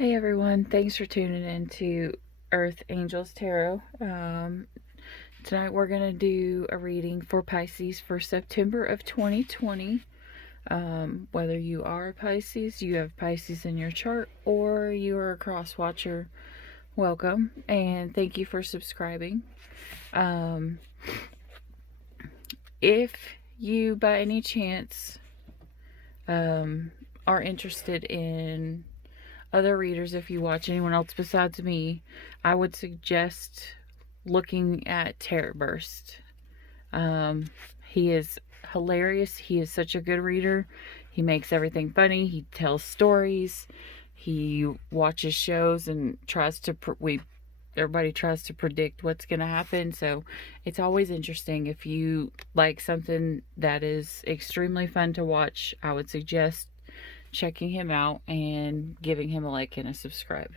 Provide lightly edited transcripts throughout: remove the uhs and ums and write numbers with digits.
Hey everyone, thanks for tuning in to Earth Angels Tarot. Tonight we're going to do a reading for Pisces for September of 2020. Whether you are a Pisces, you have Pisces in your chart, or you are a cross watcher, welcome and thank you for subscribing. If you by any chance are interested in other readers, if you watch anyone else besides me, I would suggest looking at Tarot Burst. He is hilarious. He is such a good reader. He makes everything funny. He tells stories. He watches shows and tries to everybody tries to predict what's going to happen. So it's always interesting. If you like something that is extremely fun to watch, I would suggest checking him out and giving him a like and a subscribe.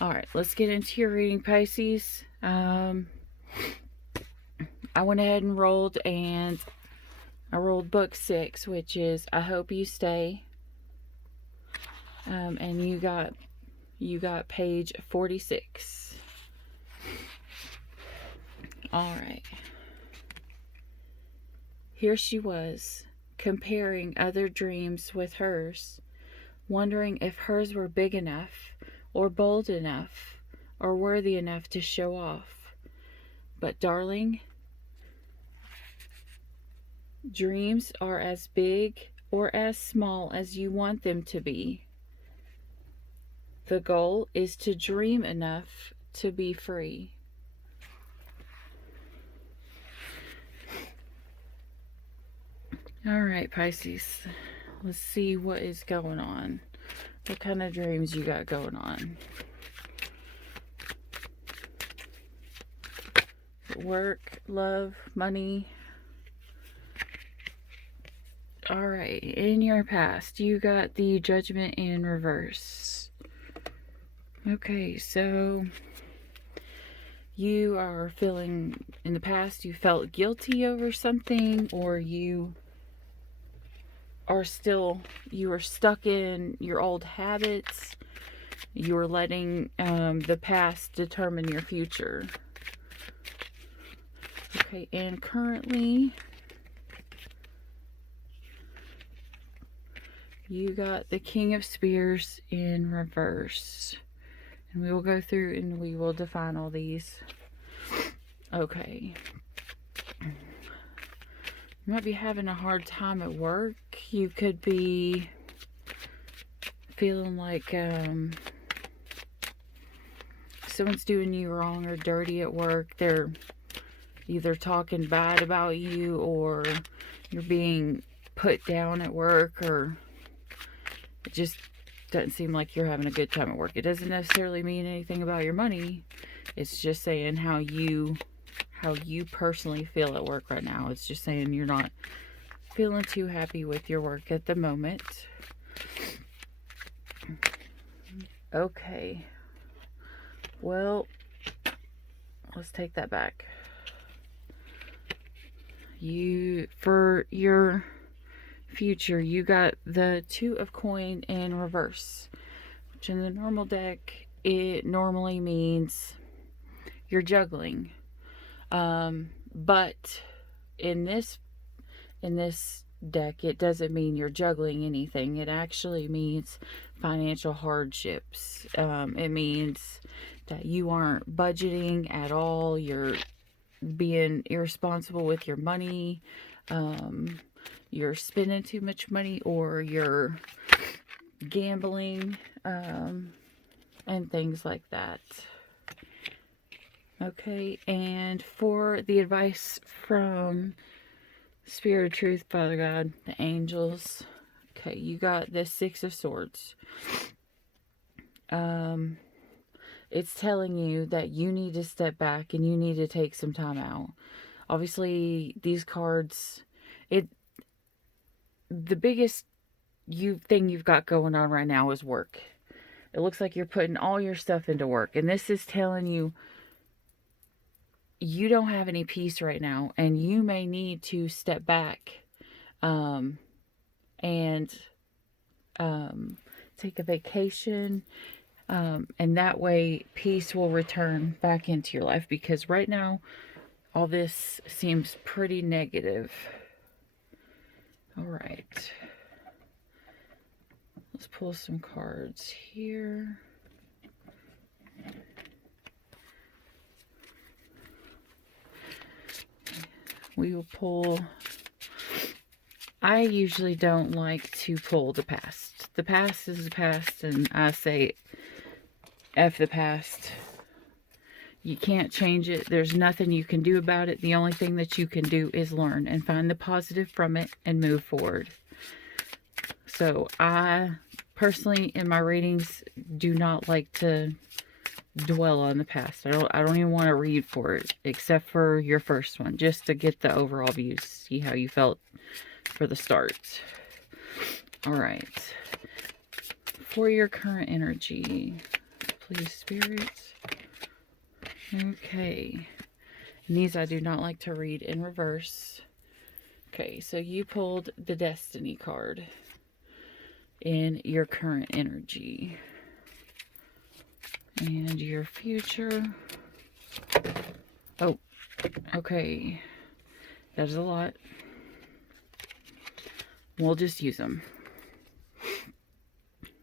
Alright, let's get into your reading, Pisces. I went ahead and rolled, and I rolled book 6, which is I Hope You Stay. And you got page 46. Alright. Here she was, comparing other dreams with hers, wondering if hers were big enough, or bold enough, or worthy enough to show off. But darling, dreams are as big or as small as you want them to be. The goal is to dream enough to be free. Alright, Pisces. Let's see what is going on. What kind of dreams you got going on? Work, love, money. Alright, in your past, you got the Judgment in reverse. Okay, so you are feeling, in the past, you felt guilty over something, or you are stuck in your old habits. You are letting the past determine your future. Okay, and currently you got the King of Spears in reverse. And we will go through and we will define all these. Okay. You might be having a hard time at work. You could be feeling like someone's doing you wrong or dirty at work. They're either talking bad about you, or you're being put down at work, or it just doesn't seem like you're having a good time at work. It doesn't necessarily mean anything about your money. It's just saying how you personally feel at work right now. It's just saying you're not feeling too happy with your work at the moment. Okay. Well, let's take that back. For your future, you got the Two of Coin in reverse, which in the normal deck, it normally means you're juggling. But in this deck, it doesn't mean you're juggling anything. It actually means financial hardships. It means that you aren't budgeting at all. You're being irresponsible with your money. You're spending too much money, or you're gambling, and things like that. Okay, and for the advice from Spirit of Truth, Father God, the angels. Okay, you got the Six of Swords. It's telling you that you need to step back and you need to take some time out. Obviously, these cards, the biggest thing you've got going on right now is work. It looks like you're putting all your stuff into work, and this is telling you you don't have any peace right now, and you may need to step back and take a vacation, And that way peace will return back into your life, because right now all this seems pretty negative. All right. Let's pull some cards here. We will pull... I usually don't like to pull the past. The past is the past, and I say F the past. You can't change it. There's nothing you can do about it. The only thing that you can do is learn and find the positive from it and move forward. So I personally, in my readings, do not like to dwell on the past. I don't even want to read for it, except for your first one, just to get the overall views, see how you felt for the start. All right. For your current energy, please, Spirit. Okay. And these I do not like to read in reverse. Okay, so you pulled the Destiny card in your current energy. And your future. Oh, okay. That is a lot. We'll just use them.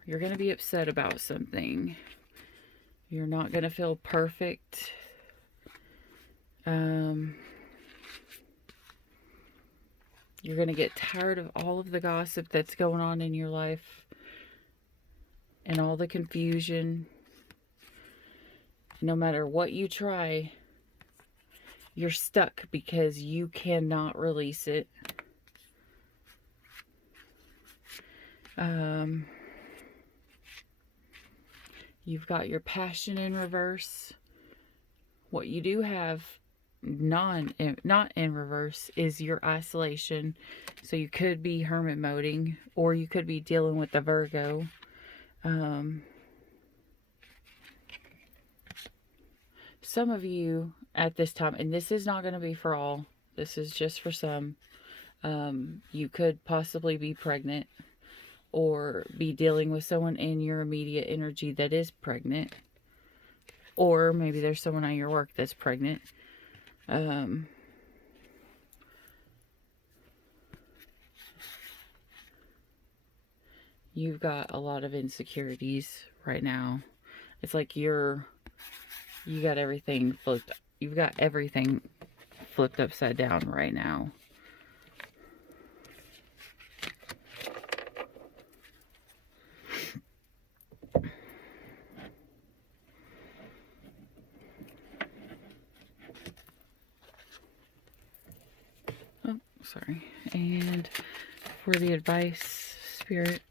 You're going to be upset about something. You're not going to feel perfect. You're going to get tired of all of the gossip that's going on in your life and all the confusion. No matter what you try, you're stuck because you cannot release it. You've got your passion in reverse. What you do have not in reverse is your isolation. So you could be hermit moding, or you could be dealing with the Virgo. Some of you at this time, and this is not going to be for all, this is just for some, you could possibly be pregnant or be dealing with someone in your immediate energy that is pregnant. Or maybe there's someone at your work that's pregnant. You've got a lot of insecurities right now. It's like you got everything flipped. You've got everything flipped upside down right now. Oh, sorry. And for the advice, Spirit,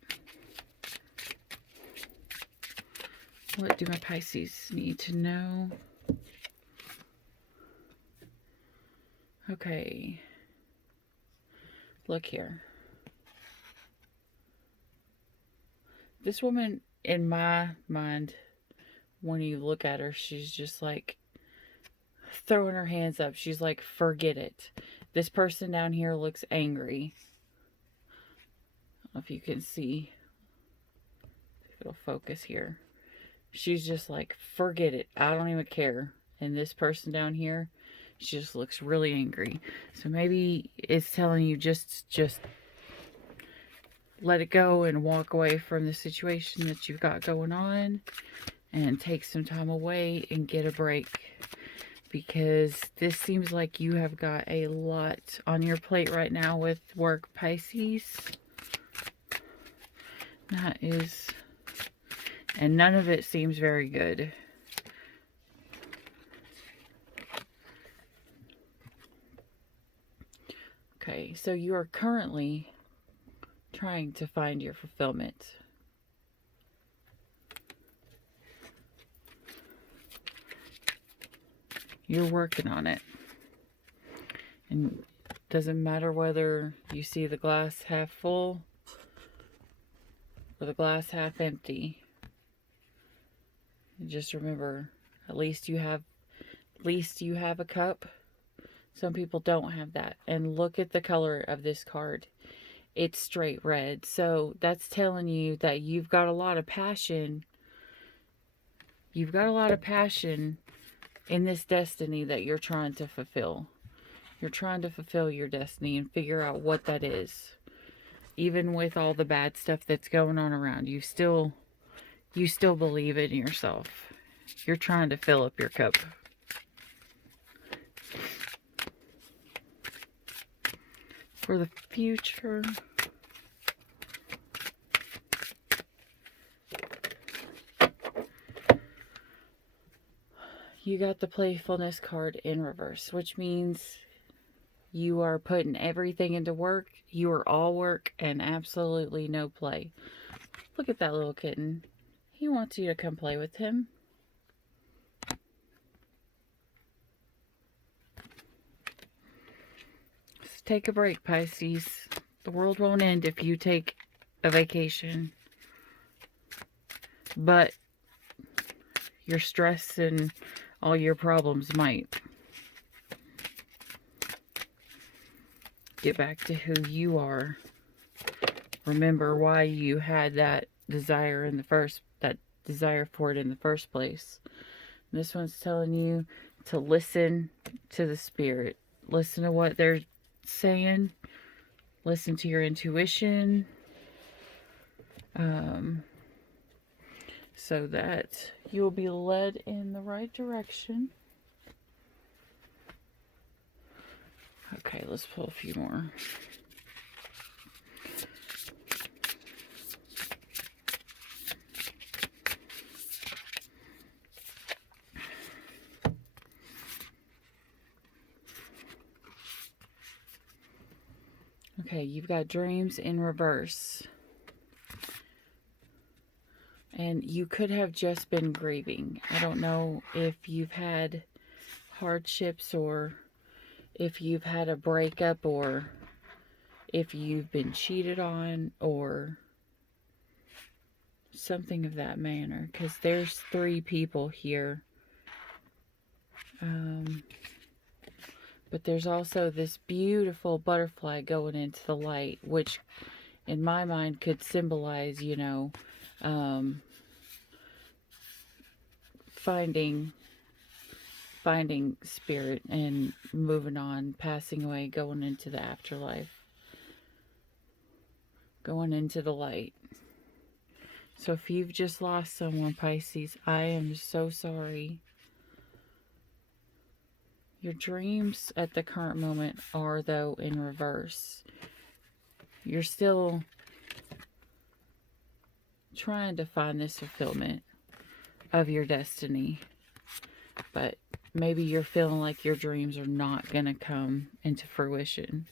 what do my Pisces need to know? Okay. Look here. This woman, in my mind, when you look at her, she's just like throwing her hands up. She's like, forget it. This person down here looks angry. I don't know if you can see. If it'll focus here. She's just like, forget it. I don't even care. And this person down here, she just looks really angry. So maybe it's telling you just let it go and walk away from the situation that you've got going on and take some time away and get a break, because this seems like you have got a lot on your plate right now with work, Pisces. That is, and none of it seems very good. Okay, so you are currently trying to find your fulfillment. You're working on it. And it doesn't matter whether you see the glass half full or the glass half empty. Just remember, at least you have a cup. Some people don't have that. And look at the color of this card. It's straight red. So that's telling you that you've got a lot of passion You've got a lot of passion in this destiny that you're trying to fulfill. You're trying to fulfill your destiny and figure out what that is. Even with all the bad stuff that's going on around you, you still believe it in yourself. You're trying to fill up your cup. For the future, you got the playfulness card in reverse, which means you are putting everything into work. You are all work and absolutely no play. Look at that little kitten. He wants you to come play with him. Just take a break, Pisces. The world won't end if you take a vacation. But your stress and all your problems might. Get back to who you are. Remember why you had that desire for it in the first place. And this one's telling you to listen to the spirit. Listen to what they're saying. Listen to your intuition. So that you'll be led in the right direction. Okay, let's pull a few more. Okay, you've got dreams in reverse. And you could have just been grieving. I don't know if you've had hardships or if you've had a breakup or if you've been cheated on or something of that manner. Because there's 3 people here. But there's also this beautiful butterfly going into the light, which in my mind could symbolize, you know, finding spirit and moving on, passing away, going into the afterlife, going into the light. So if you've just lost someone, Pisces, I am so sorry. Your dreams at the current moment are, though, in reverse. You're still trying to find this fulfillment of your destiny. But maybe you're feeling like your dreams are not going to come into fruition.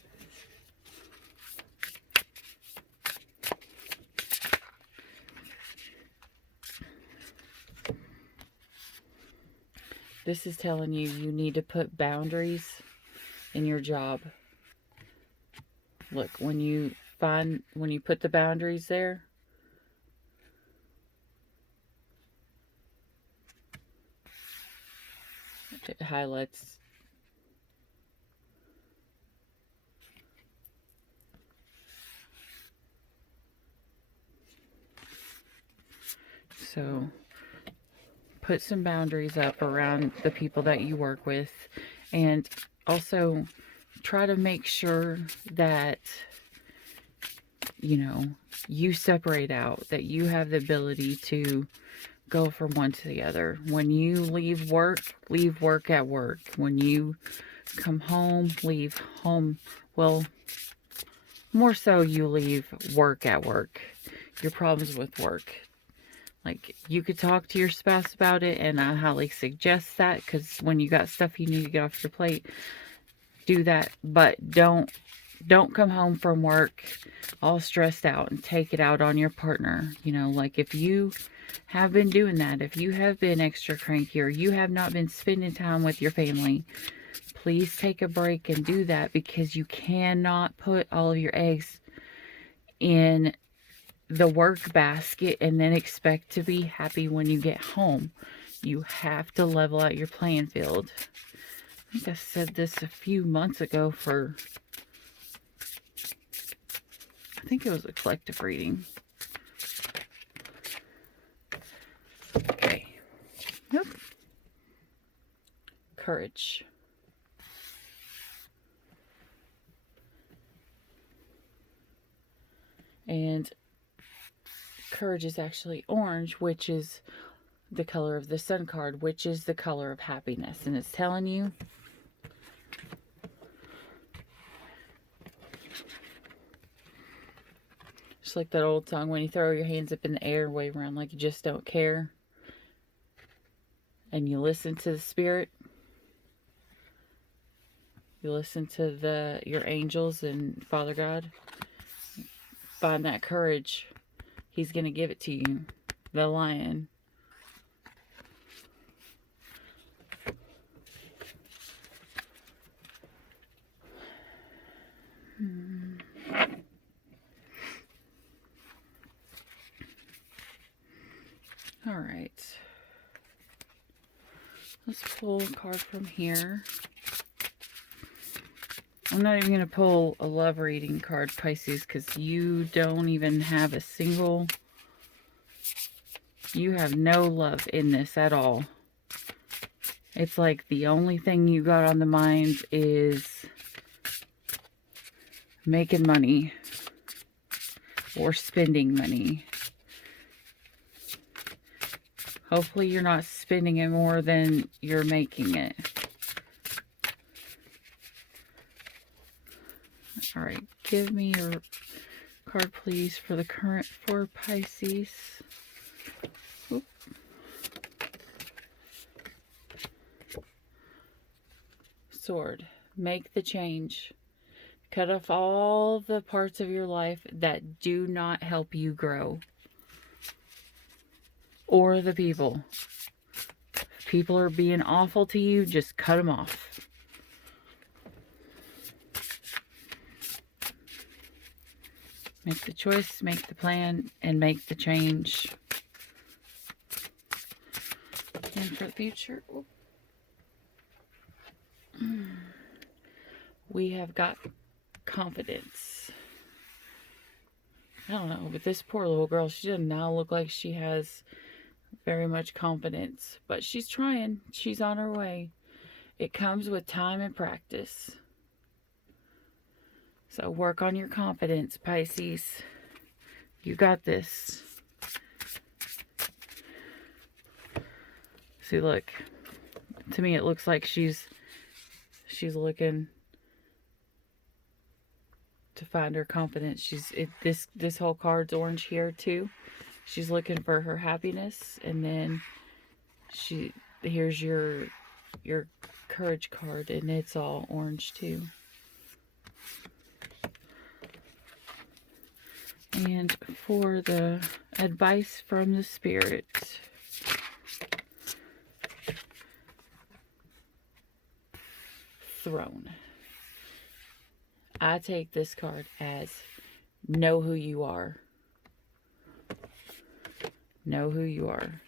This is telling you need to put boundaries in your job. Look, when you put the boundaries there, it highlights. So put some boundaries up around the people that you work with, and also try to make sure that, you know, you separate out, that you have the ability to go from one to the other. When you leave work at work. When you come home, leave home. Well, more so you leave work at work. Your problems with work. Like, you could talk to your spouse about it, and I highly suggest that, because when you got stuff you need to get off your plate, do that. But don't come home from work all stressed out and take it out on your partner. You know, like, if you have been doing that, if you have been extra cranky, or you have not been spending time with your family, please take a break and do that, because you cannot put all of your eggs in the work basket and then expect to be happy when you get home. You have to level out your playing field. I think I said this a few months ago for, I think it was a collective reading. Okay. courage. And courage is actually orange, which is the color of the sun card, which is the color of happiness. And it's telling you just like that old song, when you throw your hands up in the air and wave around like you just don't care, and you listen to the spirit, you listen to your angels and Father God, find that courage. He's going to give it to you. The lion. All right. Let's pull a card from here. I'm not even going to pull a love reading card, Pisces, because you don't even have a single... You have no love in this at all. It's like the only thing you got on the mind is making money or spending money. Hopefully you're not spending it more than you're making it. Alright, give me your card, please, for the current for Pisces. Oop. Sword. Make the change. Cut off all the parts of your life that do not help you grow. Or the people. If people are being awful to you, just cut them off. Make the choice, make the plan, and make the change. And for the future, we have got confidence. I don't know, but this poor little girl, she does not look like she has very much confidence. But she's trying. She's on her way. It comes with time and practice. So work on your confidence, Pisces. You got this. See, look. To me, it looks like she's looking to find her confidence. This whole card's orange here too. She's looking for her happiness, and then here's your courage card, and it's all orange too. And for the advice from the spirit, Throne. I take this card as know who you are. Know who you are.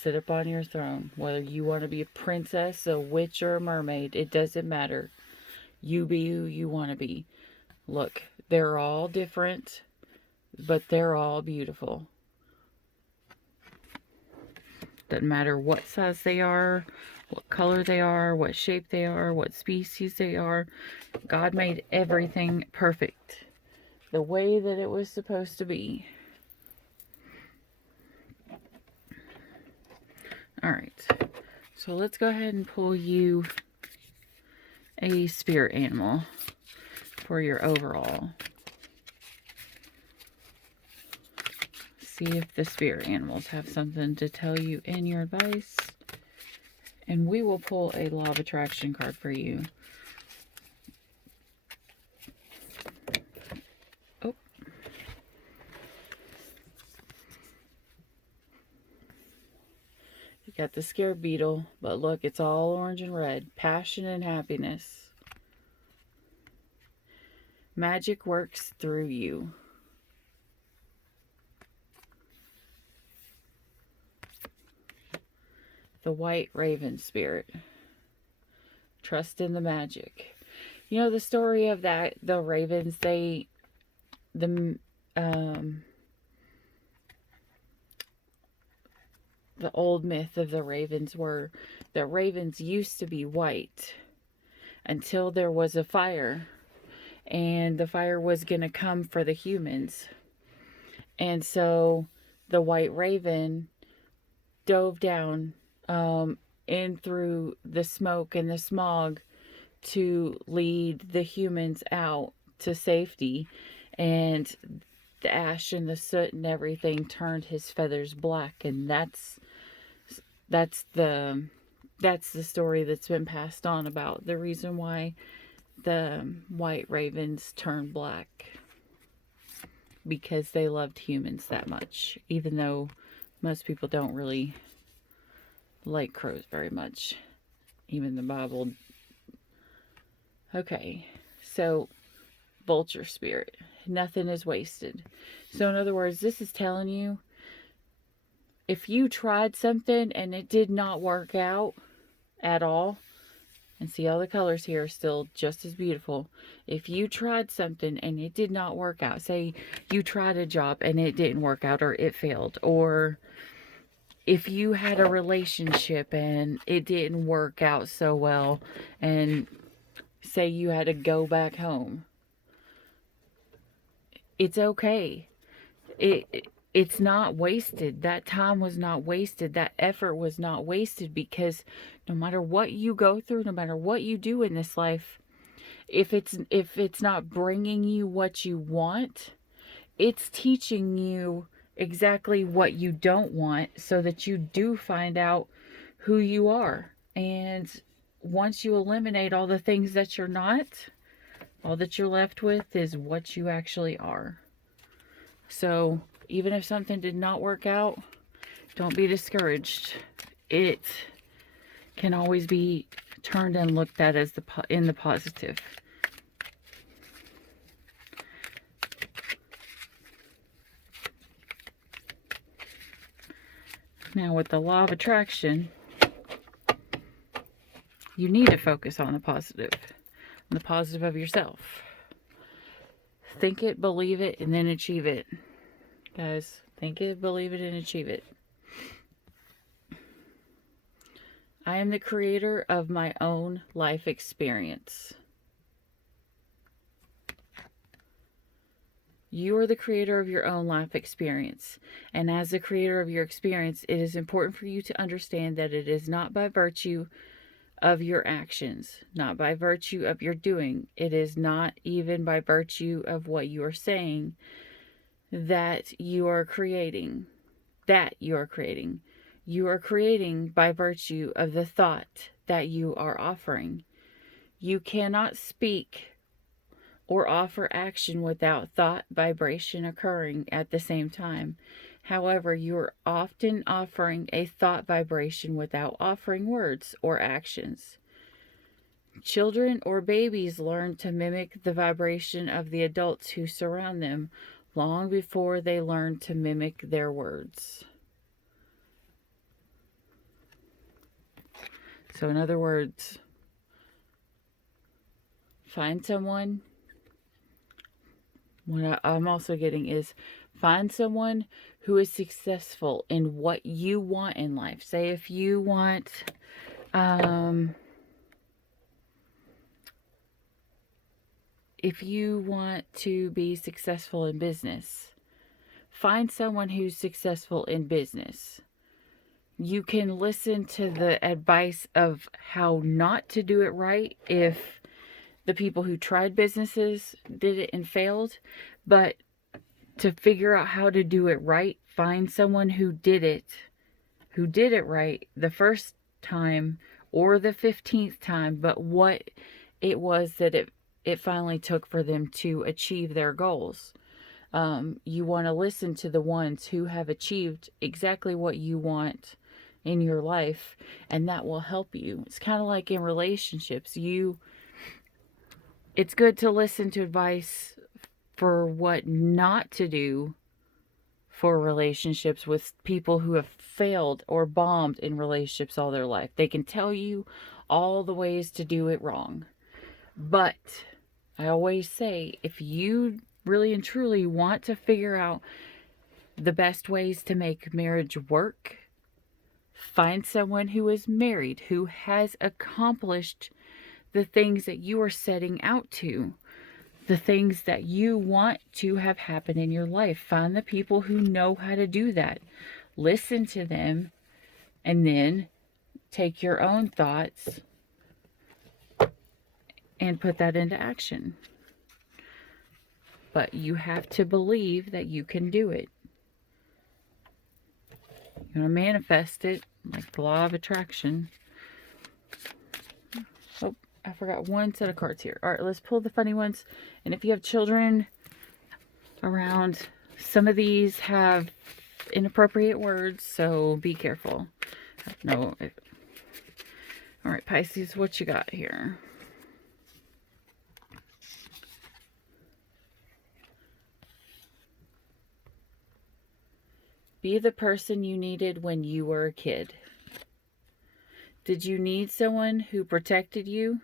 Sit up on your throne. Whether you want to be a princess, a witch, or a mermaid, it doesn't matter. You be who you want to be. Look, they're all different, but they're all beautiful. Doesn't matter what size they are, what color they are, what shape they are, what species they are. God made everything perfect. The way that it was supposed to be. Alright. So let's go ahead and pull you a spirit animal for your overall. See if the spirit animals have something to tell you in your advice. And we will pull a law of attraction card for you. Oh. You got the scared beetle, but look, it's all orange and red. Passion and happiness. Magic works through you. The white raven spirit. Trust in the magic. You know the story of the ravens, the old myth of the ravens were that ravens used to be white until there was a fire, and the fire was going to come for the humans. And so the white raven dove down in through the smoke and the smog to lead the humans out to safety. And the ash and the soot and everything turned his feathers black, and that's the story that's been passed on about the reason why the white ravens turned black, because they loved humans that much, even though most people don't really like crows very much, even the Bible. Okay, so vulture spirit, nothing is wasted. So in other words, this is telling you, if you tried something and it did not work out at all, and see, all the colors here are still just as beautiful. If you tried something and it did not work out, say you tried a job and it didn't work out, or it failed, or if you had a relationship and it didn't work out so well, and say you had to go back home, it's okay. It's not wasted. That time was not wasted. That effort was not wasted, because no matter what you go through, no matter what you do in this life, if it's not bringing you what you want, it's teaching you exactly what you don't want, so that you do find out who you are. And once you eliminate all the things that you're not, all that you're left with is what you actually are. So even if something did not work out, don't be discouraged. It can always be turned and looked at as in the positive. Now with the law of attraction, you need to focus on the positive of yourself. Think it, believe it, and then achieve it. Guys, think it, believe it, and achieve it. I am the creator of my own life experience. You are the creator of your own life experience. And as the creator of your experience, it is important for you to understand that it is not by virtue of your actions, not by virtue of your doing. It is not even by virtue of what you are saying that you are creating. You are creating by virtue of the thought that you are offering. You cannot speak or offer action without thought vibration occurring at the same time. However, you are often offering a thought vibration without offering words or actions. Children or babies learn to mimic the vibration of the adults who surround them long before they learn to mimic their words. So in other words, find someone. What I'm also getting is, find someone who is successful in what you want in life. Say if you want, to be successful in business, find someone who's successful in business. You can listen to the advice of how not to do it right if the people who tried businesses did it and failed, but to figure out how to do it right, find someone who did it right the first time or the 15th time, but what it was that it finally took for them to achieve their goals. You want to listen to the ones who have achieved exactly what you want in your life, and that will help you. It's kind of like in relationships. It's good to listen to advice for what not to do for relationships with people who have failed or bombed in relationships all their life. They can tell you all the ways to do it wrong. But I always say, if you really and truly want to figure out the best ways to make marriage work, Find someone who is married, who has accomplished the things that you are setting out to, the things that you want to have happen in your life. Find the people who know how to do that. Listen to them, and then take your own thoughts and put that into action. But you have to believe that you can do it. You're going to manifest it like the law of attraction. Oh, I forgot one set of cards here. All right, let's pull the funny ones. And if you have children around, some of these have inappropriate words, so be careful. No. All right, Pisces, what you got here? Be the person you needed when you were a kid. Did you need someone who protected you?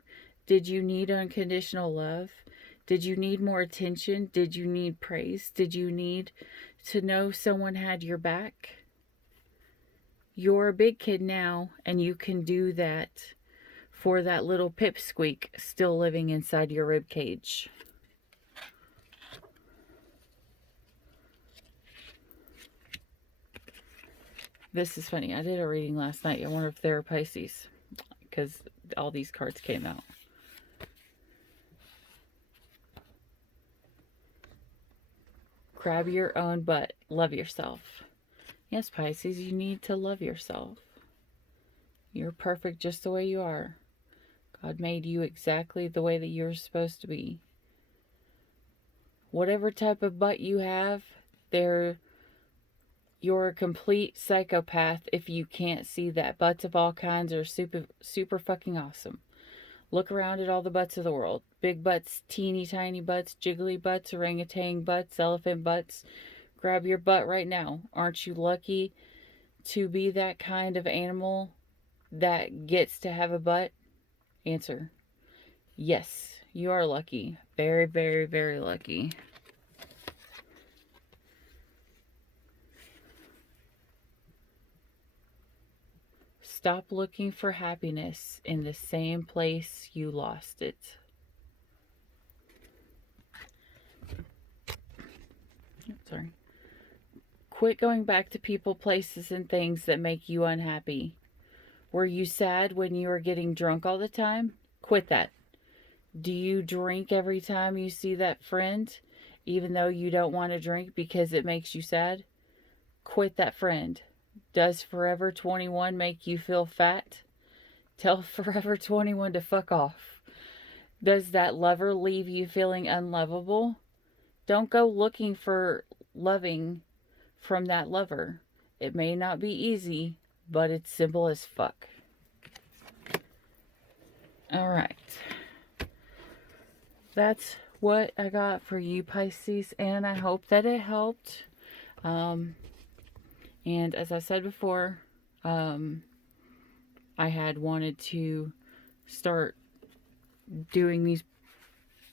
Did you need unconditional love? Did you need more attention? Did you need praise? Did you need to know someone had your back? You're a big kid now, and you can do that for that little pipsqueak still living inside your rib cage. This is funny. I did a reading last night. I wonder if they're Pisces, because all these cards came out. Grab your own butt. Love yourself. Yes, Pisces, you need to love yourself. You're perfect just the way you are. God made you exactly the way that you're supposed to be. Whatever type of butt you have, you're a complete psychopath if you can't see that. Butts of all kinds are super fucking awesome. Look around at all the butts of the world. Big butts, teeny tiny butts, jiggly butts, orangutan butts, elephant butts. Grab your butt right now. Aren't you lucky to be that kind of animal that gets to have a butt? Answer: yes, you are lucky. Very, very, very lucky. Stop looking for happiness in the same place you lost it. Sorry. Quit going back to people, places, and things that make you unhappy. Were you sad when you were getting drunk all the time? Quit that. Do you drink every time you see that friend, even though you don't want to drink because it makes you sad? Quit that friend. Does Forever 21 make you feel fat? Tell Forever 21 to fuck off. Does that lover leave you feeling unlovable? Don't go looking for loving from that lover. It may not be easy, but it's simple as fuck. All right. That's what I got for you, Pisces, and I hope that it helped. And as I said before, I had wanted to start doing these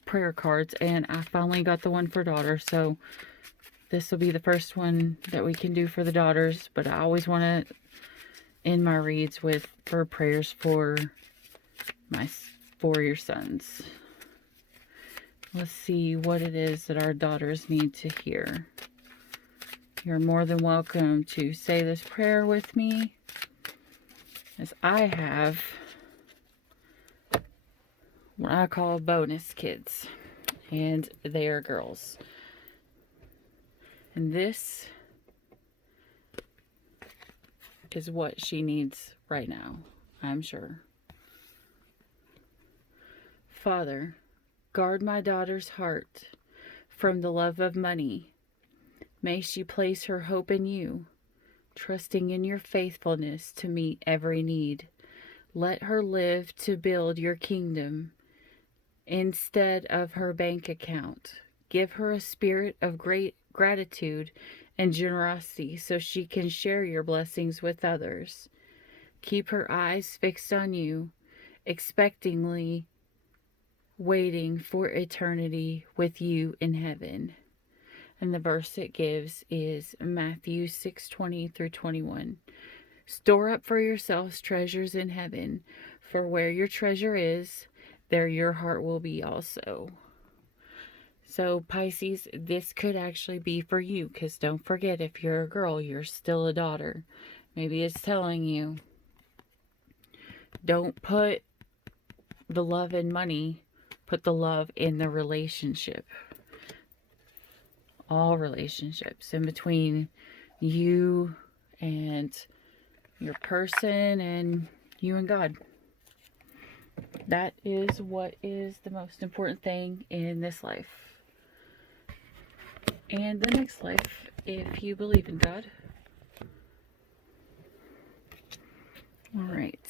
prayer cards, and I finally got the one for daughter, so this will be the first one that we can do for the daughters, but I always want to end my reads for prayers for your sons. Let's see what it is that our daughters need to hear. You're more than welcome to say this prayer with me, as I have what I call bonus kids, and they are girls. And this is what she needs right now, I'm sure. Father, guard my daughter's heart from the love of money. May she place her hope in you, trusting in your faithfulness to meet every need. Let her live to build your kingdom instead of her bank account. Give her a spirit of great gratitude and generosity so she can share your blessings with others. Keep her eyes fixed on you, expectingly waiting for eternity with you in heaven. And the verse it gives is Matthew 6:20 through 21. Store up for yourselves treasures in heaven, for where your treasure is, there your heart will be also. So, Pisces, this could actually be for you, because don't forget, if you're a girl, you're still a daughter. Maybe it's telling you, don't put the love in money, put the love in the relationship. All relationships in between you and your person and you and God. That is what is the most important thing in this life and the next life, if you believe in God. All right.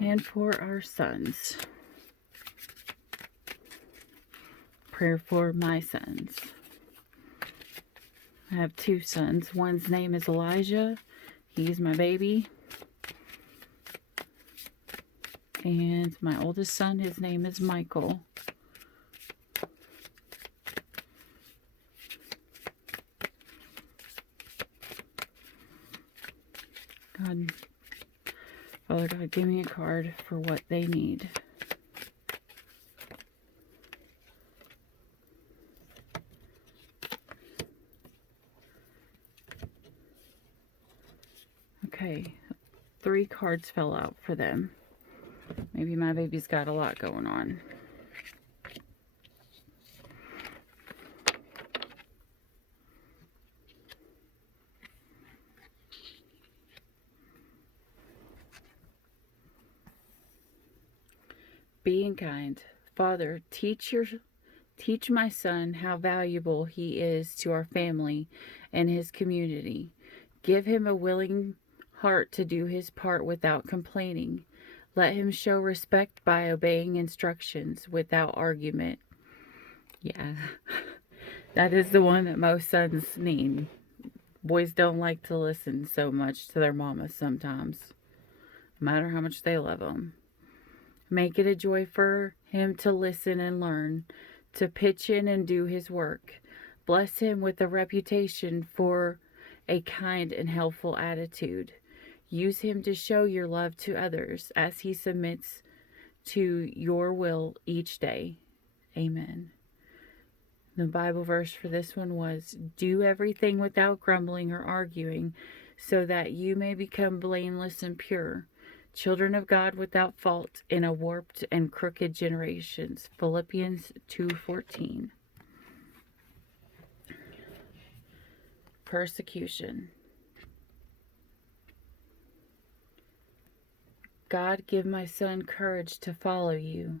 And for our sons, prayer for my sons. I have 2 sons. One's name is Elijah. He's my baby. And my oldest son, his name is Michael. God, Father God, give me a card for what they need. Okay, 3 cards fell out for them. Maybe my baby's got a lot going on. Being kind. Father, teach my son how valuable he is to our family and his community. Give him a willing heart to do his part without complaining. Let him show respect by obeying instructions without argument. Yeah, that is the one that most sons need. Boys don't like to listen so much to their mamas sometimes, no matter how much they love them. Make it a joy for him to listen and learn, to pitch in and do his work. Bless him with a reputation for a kind and helpful attitude. Use him to show your love to others as he submits to your will each day. Amen. The Bible verse for this one was, do everything without grumbling or arguing, so that you may become blameless and pure, children of God without fault in a warped and crooked generations. Philippians 2:14. Persecution. God, give my son courage to follow you.